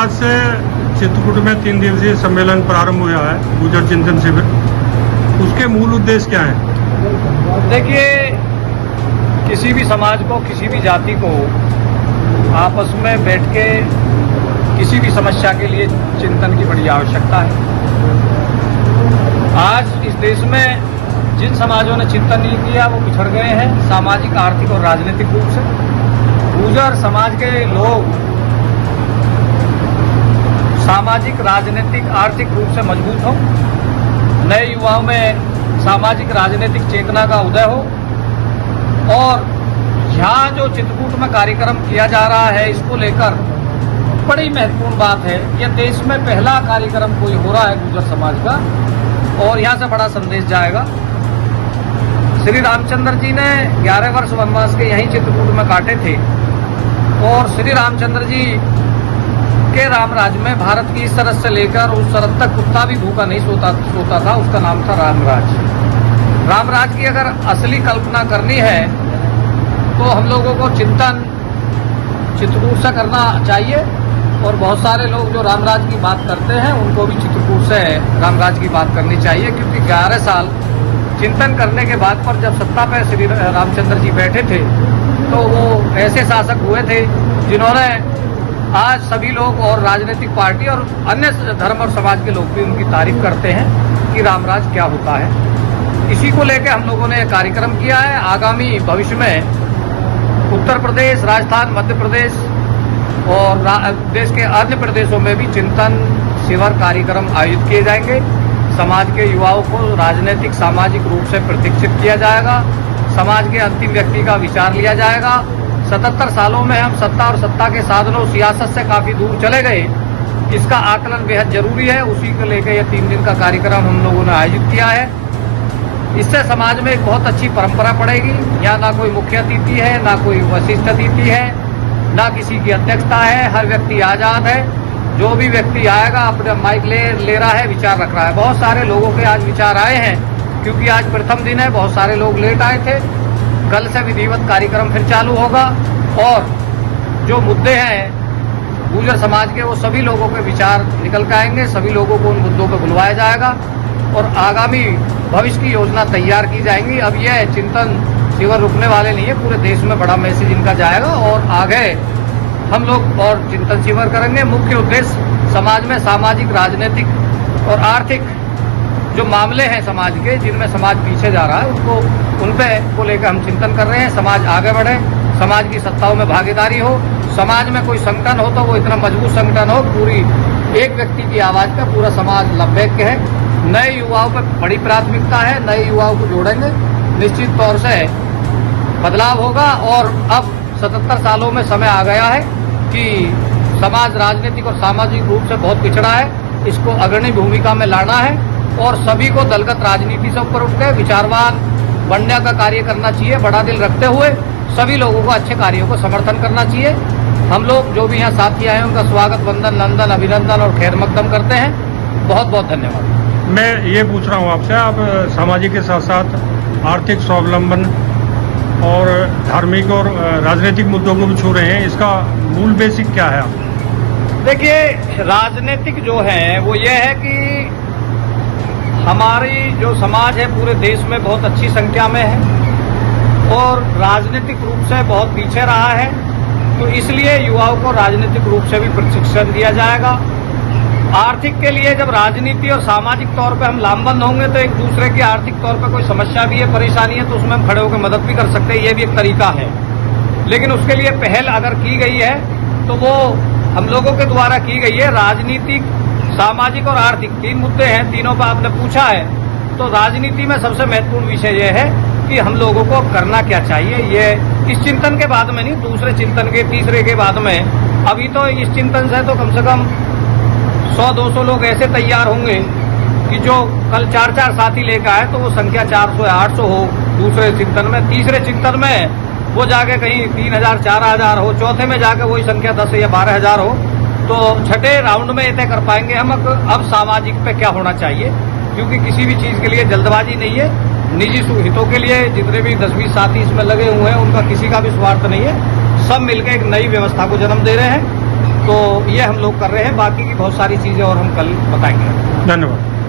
आज से चित्रकूट में 3 दिवसीय सम्मेलन प्रारंभ हुआ है, गुर्जर चिंतन शिविर। उसके मूल उद्देश्य क्या हैं? देखिए, किसी भी समाज को, किसी भी जाति को आपस में बैठ के किसी भी समस्या के लिए चिंतन की बड़ी आवश्यकता है। आज इस देश में जिन समाजों ने चिंतन नहीं किया वो पिछड़ गए हैं, सामाजिक, आर्थिक और राजनीतिक रूप से। गुर्जर समाज के लोग सामाजिक, राजनीतिक, आर्थिक रूप से मजबूत हों, नए युवाओं में सामाजिक राजनीतिक चेतना का उदय हो, और यहाँ जो चित्रकूट में कार्यक्रम किया जा रहा है इसको लेकर बड़ी महत्वपूर्ण बात है। यह देश में पहला कार्यक्रम कोई हो रहा है गुर्जर समाज का, और यहाँ से बड़ा संदेश जाएगा। श्री रामचंद्र जी ने 11 वर्ष वनवास के यहीं चित्रकूट में काटे थे, और श्री रामचंद्र जी के रामराज में भारत की इस सरहद से लेकर उस सरहद तक कुत्ता भी भूखा नहीं सोता था। उसका नाम था रामराज। रामराज की अगर असली कल्पना करनी है तो हम लोगों को चिंतन चित्रकूट से करना चाहिए, और बहुत सारे लोग जो रामराज की बात करते हैं उनको भी चित्रकूट से रामराज की बात करनी चाहिए, क्योंकि 11 साल चिंतन करने के बाद पर जब सत्ता पर श्री रामचंद्र जी बैठे थे तो वो ऐसे शासक हुए थे जिन्होंने आज सभी लोग और राजनीतिक पार्टी और अन्य धर्म और समाज के लोग भी उनकी तारीफ करते हैं कि रामराज क्या होता है। इसी को लेकर हम लोगों ने यह कार्यक्रम किया है। आगामी भविष्य में उत्तर प्रदेश, राजस्थान, मध्य प्रदेश और देश के अन्य प्रदेशों में भी चिंतन शिविर कार्यक्रम आयोजित किए जाएंगे। समाज के युवाओं को राजनीतिक, सामाजिक रूप से प्रशिक्षित किया जाएगा। समाज के अंतिम व्यक्ति का विचार लिया जाएगा। 77 सालों में हम सत्ता और सत्ता के साधनों, सियासत से काफ़ी दूर चले गए, इसका आकलन बेहद जरूरी है। उसी को लेकर यह 3 दिन का कार्यक्रम हम लोगों ने आयोजित किया है। इससे समाज में एक बहुत अच्छी परंपरा पड़ेगी। यहाँ ना कोई मुख्य अतिथि है, ना कोई वरिष्ठ अतिथि है, ना किसी की अध्यक्षता है। हर व्यक्ति आज़ाद है। जो भी व्यक्ति आएगा अपने माइक ले रहा है, विचार रख रहा है। बहुत सारे लोगों के आज विचार आए हैं, क्योंकि आज प्रथम दिन है, बहुत सारे लोग लेट आए थे। कल से विधिवत कार्यक्रम फिर चालू होगा, और जो मुद्दे हैं गुर्जर समाज के वो सभी लोगों के विचार निकल के आएंगे। सभी लोगों को उन मुद्दों पर बुलवाया जाएगा और आगामी भविष्य की योजना तैयार की जाएंगी। अब यह चिंतन शिविर रुकने वाले नहीं है, पूरे देश में बड़ा मैसेज इनका जाएगा, और आगे हम लोग और चिंतन शिविर करेंगे। मुख्य उद्देश्य समाज में सामाजिक, राजनीतिक और आर्थिक जो मामले हैं समाज के, जिनमें समाज पीछे जा रहा है, उन पे को लेकर हम चिंतन कर रहे हैं। समाज आगे बढ़े, समाज की सत्ताओं में भागीदारी हो, समाज में कोई संगठन हो तो वो इतना मजबूत संगठन हो, पूरी एक व्यक्ति की आवाज़ पे पूरा समाज लब्बैक है। नए युवाओं पर बड़ी प्राथमिकता है, नए युवाओं को जोड़ेंगे, निश्चित तौर से बदलाव होगा। और अब 77 सालों में समय आ गया है कि समाज राजनीतिक और सामाजिक रूप से बहुत पिछड़ा है, इसको अग्रणी भूमिका में लाना है, और सभी को दलगत राजनीति से ऊपर उठकर विचारवान बनने का कार्य करना चाहिए। बड़ा दिल रखते हुए सभी लोगों को अच्छे कार्यों को समर्थन करना चाहिए। हम लोग जो भी यहाँ साथी आए हैं उनका स्वागत, वंदन, नंदन, अभिनंदन और खैर मकदम करते हैं। बहुत बहुत धन्यवाद। मैं ये पूछ रहा हूँ आपसे, आप सामाजिक के साथ साथ आर्थिक स्वावलंबन और धार्मिक और राजनीतिक मुद्दों को भी छू रहे हैं, इसका मूल बेसिक क्या है? आप देखिए, राजनीतिक जो है वो ये है कि हमारी जो समाज है पूरे देश में बहुत अच्छी संख्या में है और राजनीतिक रूप से बहुत पीछे रहा है, तो इसलिए युवाओं को राजनीतिक रूप से भी प्रशिक्षण दिया जाएगा। आर्थिक के लिए जब राजनीति और सामाजिक तौर पे हम लामबंद होंगे तो एक दूसरे की आर्थिक तौर पे कोई समस्या भी है, परेशानी है, तो उसमें हम खड़े होकर मदद भी कर सकते हैं, ये भी एक तरीका है। लेकिन उसके लिए पहल अगर की गई है तो वो हम लोगों के द्वारा की गई है। राजनीतिक, सामाजिक और आर्थिक 3 मुद्दे हैं, तीनों पर आपने पूछा है। तो राजनीति में सबसे महत्वपूर्ण विषय यह है कि हम लोगों को करना क्या चाहिए। ये इस चिंतन के बाद में नहीं, दूसरे चिंतन के, तीसरे के बाद में। अभी तो इस चिंतन से तो कम से कम 100-200 लोग ऐसे तैयार होंगे कि जो कल 4-4 साथी लेकर आए तो वो संख्या 400 या 800 हो दूसरे चिंतन में। तीसरे चिंतन में वो जाके कहीं 3000-4000 हो, चौथे में जाके वही संख्या 10 या 12,000 हो। तो छठे राउंड में ये तय कर पाएंगे हम अब सामाजिक पे क्या होना चाहिए, क्योंकि किसी भी चीज़ के लिए जल्दबाजी नहीं है। निजी हितों के लिए जितने भी 10-20 साथी इसमें लगे हुए हैं उनका किसी का भी स्वार्थ नहीं है, सब मिलकर एक नई व्यवस्था को जन्म दे रहे हैं। तो ये हम लोग कर रहे हैं, बाकी की बहुत सारी चीज़ें और हम कल बताएंगे। धन्यवाद।